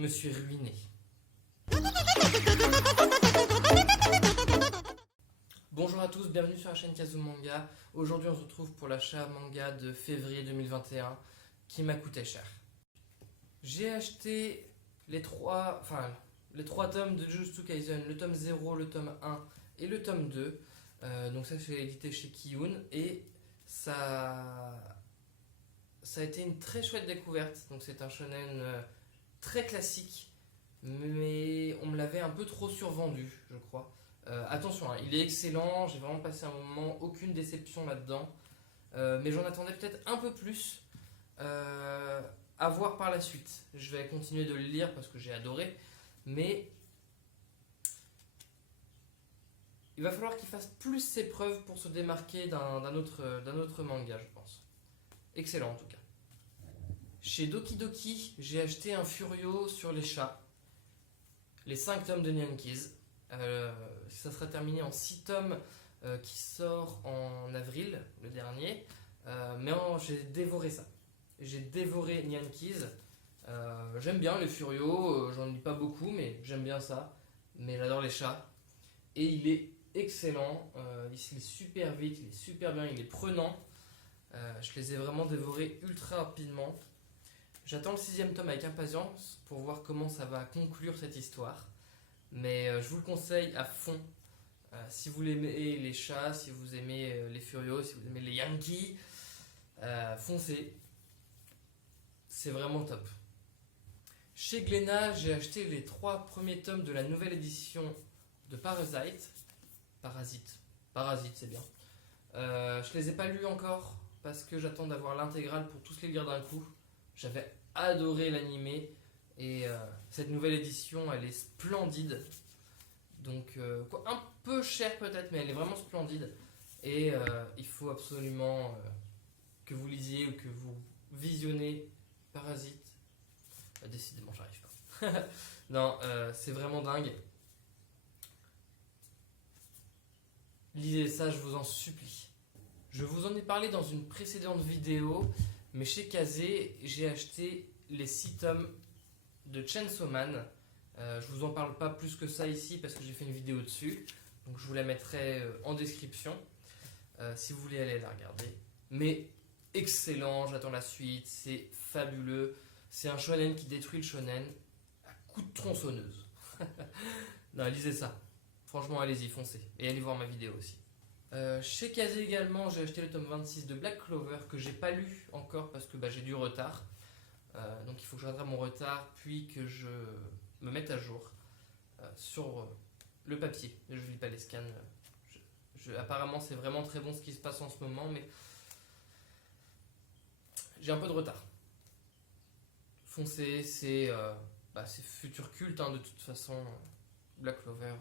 Je me suis ruiné. Bonjour à tous, bienvenue sur la chaîne Kazu Manga. Aujourd'hui on se retrouve pour l'achat manga de février 2021 qui m'a coûté cher. J'ai acheté les trois tomes de Jujutsu Kaisen, le tome 0, le tome 1 et le tome 2. Donc ça c'est édité chez Kiyun et ça a été une très chouette découverte. Donc c'est un shonen très classique, mais on me l'avait un peu trop survendu, je crois. Attention, hein, il est excellent, j'ai vraiment passé un moment, aucune déception là-dedans. Mais j'en attendais peut-être un peu plus à voir par la suite. Je vais continuer de le lire parce que j'ai adoré, mais il va falloir qu'il fasse plus ses preuves pour se démarquer d'un autre manga, je pense. Excellent en tout cas. Chez Doki Doki, j'ai acheté un Furio sur les chats, les 5 tomes de Nyan Kiz. Ça sera terminé en 6 tomes qui sort en avril, le dernier. Mais j'ai dévoré ça. J'ai dévoré Nyan Kiz. J'aime bien les Furio, j'en lis pas beaucoup, mais j'aime bien ça. Mais j'adore les chats. Et il est excellent, il se lit super vite, il est super bien, il est prenant. Je les ai vraiment dévorés ultra rapidement. J'attends le 6e tome avec impatience pour voir comment ça va conclure cette histoire. Mais je vous le conseille à fond. Si vous aimez les chats, si vous aimez les Furios, si vous aimez les Yankees, foncez. C'est vraiment top. Chez Glénat, j'ai acheté les 3 premiers tomes de la nouvelle édition de Parasite, c'est bien. Je les ai pas lus encore parce que j'attends d'avoir l'intégrale pour tous les lire d'un coup. J'avais adoré l'animé et cette nouvelle édition elle est splendide. Donc un peu cher peut-être, mais elle est vraiment splendide. Et il faut absolument que vous lisiez ou que vous visionnez Parasite. Décidément, j'arrive pas. Non, c'est vraiment dingue. Lisez ça, je vous en supplie. Je vous en ai parlé dans une précédente vidéo, mais chez Kazé, j'ai acheté les 6 tomes de Chainsaw Man. Je vous en parle pas plus que ça ici parce que j'ai fait une vidéo dessus. Donc je vous la mettrai en description si vous voulez aller la regarder. Mais excellent, j'attends la suite, c'est fabuleux. C'est un shonen qui détruit le shonen à coups de tronçonneuse. Non, lisez ça. Franchement, allez-y, foncez. Et allez voir ma vidéo aussi. Chez Kazé également, j'ai acheté le tome 26 de Black Clover que j'ai pas lu encore parce que j'ai du retard. Donc il faut que je rattrape mon retard puis que je me mette à jour sur le papier. Je lis pas les scans. Apparemment, c'est vraiment très bon ce qui se passe en ce moment, mais j'ai un peu de retard. Foncez, c'est futur culte de toute façon. Black Clover.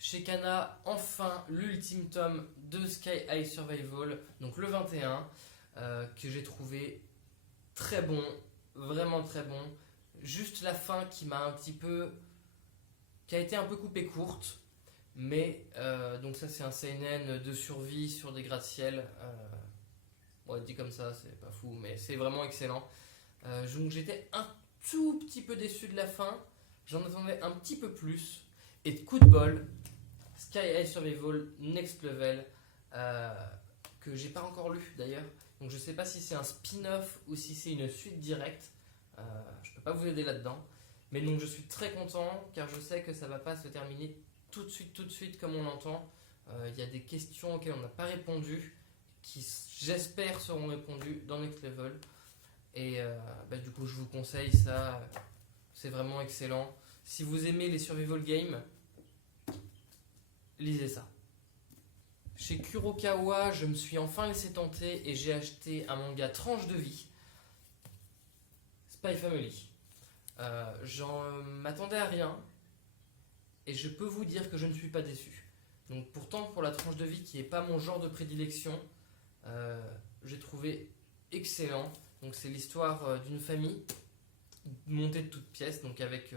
Chez Kana, enfin l'ultime tome de Sky High Survival, donc le 21, que j'ai trouvé très bon, vraiment très bon. Juste la fin qui a été un peu coupée courte, mais donc ça c'est un seinen de survie sur des gratte-ciel. Dit comme ça, c'est pas fou, mais c'est vraiment excellent. Donc j'étais un tout petit peu déçu de la fin, j'en attendais un petit peu plus, et de coup de bol, Sky High Survival Next Level, que j'ai pas encore lu d'ailleurs, donc je sais pas si c'est un spin-off ou si c'est une suite directe, je peux pas vous aider là-dedans, mais donc je suis très content car je sais que ça va pas se terminer tout de suite comme on l'entend. Il y a des questions auxquelles on n'a pas répondu, qui j'espère seront répondues dans Next Level, et du coup je vous conseille ça, c'est vraiment excellent. Si vous aimez les survival games, lisez ça. Chez Kurokawa, je me suis enfin laissé tenter et j'ai acheté un manga tranche de vie, Spy Family. J'en m'attendais à rien et je peux vous dire que je ne suis pas déçu. Donc pourtant pour la tranche de vie qui n'est pas mon genre de prédilection, j'ai trouvé excellent. Donc c'est l'histoire d'une famille montée de toutes pièces, donc avec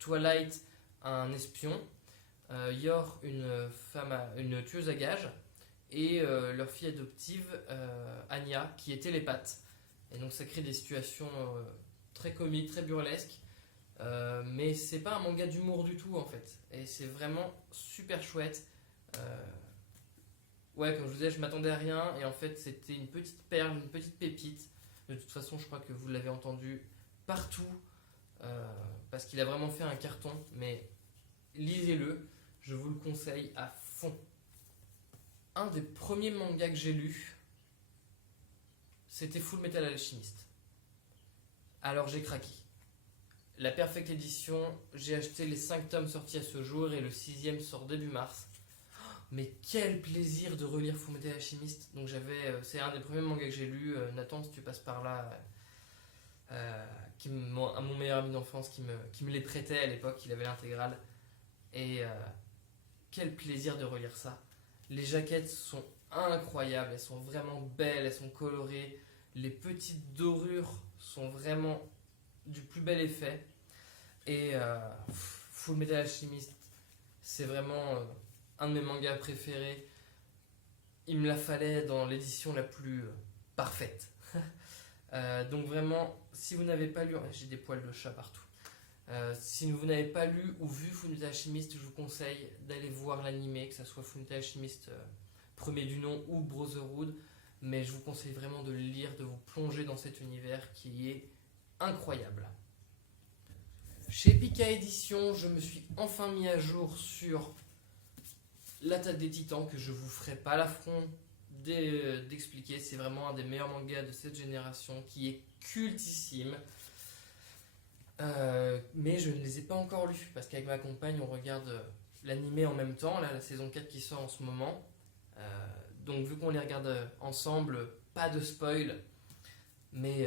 Twilight, un espion, Yor, une tueuse à gages, et leur fille adoptive, Anya, qui est télépathe. Et donc ça crée des situations très comiques, très burlesques. mais c'est pas un manga d'humour du tout en fait. Et c'est vraiment super chouette. Ouais, comme je vous disais, je m'attendais à rien et en fait c'était une petite perle, une petite pépite. De toute façon, je crois que vous l'avez entendu partout parce qu'il a vraiment fait un carton. Mais lisez-le, je vous le conseille à fond. Un des premiers mangas que j'ai lu, c'était Full Metal Alchemist. Alors j'ai craqué. La Perfect Edition, j'ai acheté les 5 tomes sortis à ce jour et le 6e sort début mars. Mais quel plaisir de relire Fullmetal Alchemist. Donc c'est un des premiers mangas que j'ai lu. Nathan, si tu passes par là, mon meilleur ami d'enfance qui me les prêtait à l'époque, il avait l'intégrale. Et quel plaisir de relire ça. Les jaquettes sont incroyables, elles sont vraiment belles, elles sont colorées. Les petites dorures sont vraiment du plus bel effet. Et Fullmetal Alchemist, c'est vraiment un de mes mangas préférés. Il me la fallait dans l'édition la plus parfaite. Donc vraiment, si vous n'avez pas lu, j'ai des poils de chat partout. Si vous n'avez pas lu ou vu Fullmetal Alchemist, je vous conseille d'aller voir l'animé, que ce soit Fullmetal Alchemist premier du nom ou Brotherhood. Mais je vous conseille vraiment de le lire, de vous plonger dans cet univers qui est incroyable. Chez Pika Édition, je me suis enfin mis à jour sur l'Attaque des Titans, que je vous ferai pas l'affront d'expliquer. C'est vraiment un des meilleurs mangas de cette génération qui est cultissime. Mais je ne les ai pas encore lus parce qu'avec ma compagne on regarde l'animé en même temps, là la saison 4 qui sort en ce moment. Donc vu qu'on les regarde ensemble, pas de spoil. Mais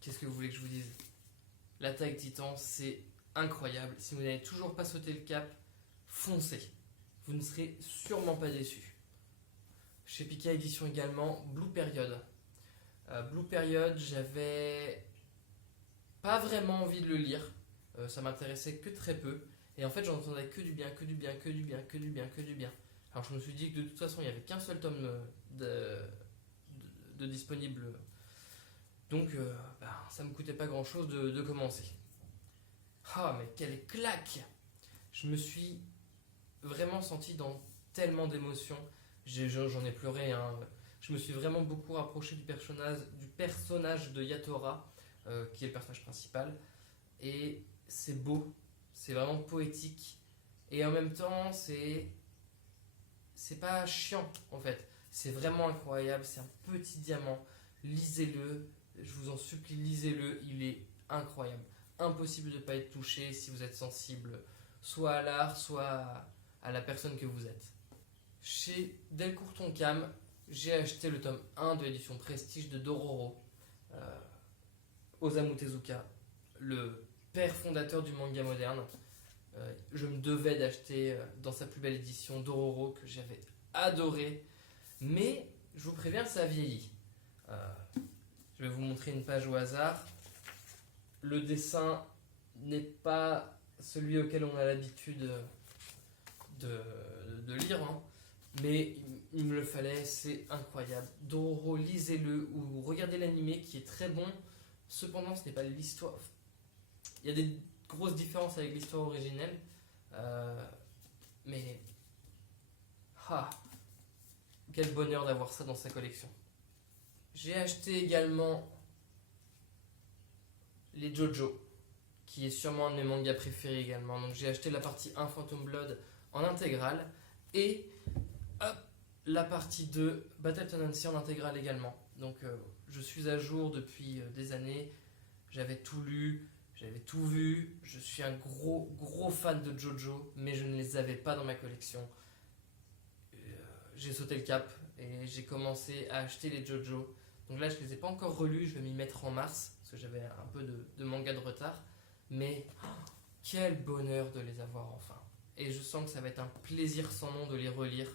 qu'est-ce que vous voulez que je vous dise? L'Attaque Titan, c'est incroyable. Si vous n'avez toujours pas sauté le cap, foncez. Vous ne serez sûrement pas déçus. Chez Pika Édition également, Blue Period. Blue Period, j'avais pas vraiment envie de le lire. Ça m'intéressait que très peu. Et en fait, j'en entendais que du bien, que du bien, que du bien, que du bien, que du bien. Alors je me suis dit que de toute façon, il n'y avait qu'un seul tome de disponible. Donc, ça me coûtait pas grand chose de commencer. Ah, mais quelle claque! Je me suis vraiment senti dans tellement d'émotions. J'en ai pleuré. Hein. Je me suis vraiment beaucoup rapproché du personnage de Yatora, qui est le personnage principal. Et c'est beau, c'est vraiment poétique. Et en même temps, c'est pas chiant en fait. C'est vraiment incroyable, c'est un petit diamant. Lisez-le, je vous en supplie, lisez-le, il est incroyable. Impossible de ne pas être touché si vous êtes sensible, soit à l'art, soit à la personne que vous êtes. Chez Delcourt Tonkam, j'ai acheté le tome 1 de l'édition Prestige de Dororo. Osamu Tezuka, le père fondateur du manga moderne. Je me devais d'acheter dans sa plus belle édition Dororo que j'avais adoré. Mais je vous préviens, ça vieillit. Je vais vous montrer une page au hasard. Le dessin n'est pas celui auquel on a l'habitude de lire, hein. Mais il me le fallait, c'est incroyable. Dororo, lisez-le ou regardez l'animé qui est très bon. Cependant, ce n'est pas l'histoire. Il y a des grosses différences avec l'histoire originelle. Mais quel bonheur d'avoir ça dans sa collection. J'ai acheté également les JoJo, qui est sûrement un de mes mangas préférés également. Donc j'ai acheté la partie 1 Phantom Blood en intégrale et la partie 2 Battle Tendency en intégrale également. Donc je suis à jour depuis des années. J'avais tout lu, j'avais tout vu. Je suis un gros fan de JoJo, mais je ne les avais pas dans ma collection. J'ai sauté le cap et j'ai commencé à acheter les JoJo. Donc là, je ne les ai pas encore relus, je vais m'y mettre en mars, parce que j'avais un peu de manga de retard. Mais quel bonheur de les avoir enfin. Et je sens que ça va être un plaisir sans nom de les relire.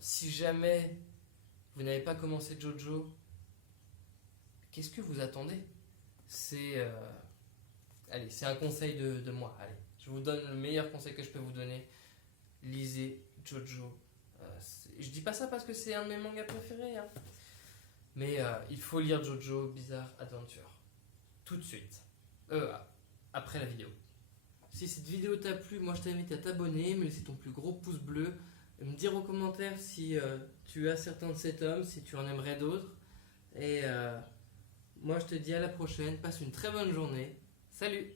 Si jamais vous n'avez pas commencé JoJo, qu'est-ce que vous attendez? Allez, c'est un conseil de moi. Allez, je vous donne le meilleur conseil que je peux vous donner. Lisez JoJo. Je dis pas ça parce que c'est un de mes mangas préférés, hein. Mais il faut lire JoJo Bizarre Adventure tout de suite. après la vidéo. Si cette vidéo t'a plu, moi je t'invite à t'abonner, me laisser ton plus gros pouce bleu, me dire en commentaire si tu as certains de ces tomes, si tu en aimerais d'autres. Et moi je te dis à la prochaine, passe une très bonne journée. Salut!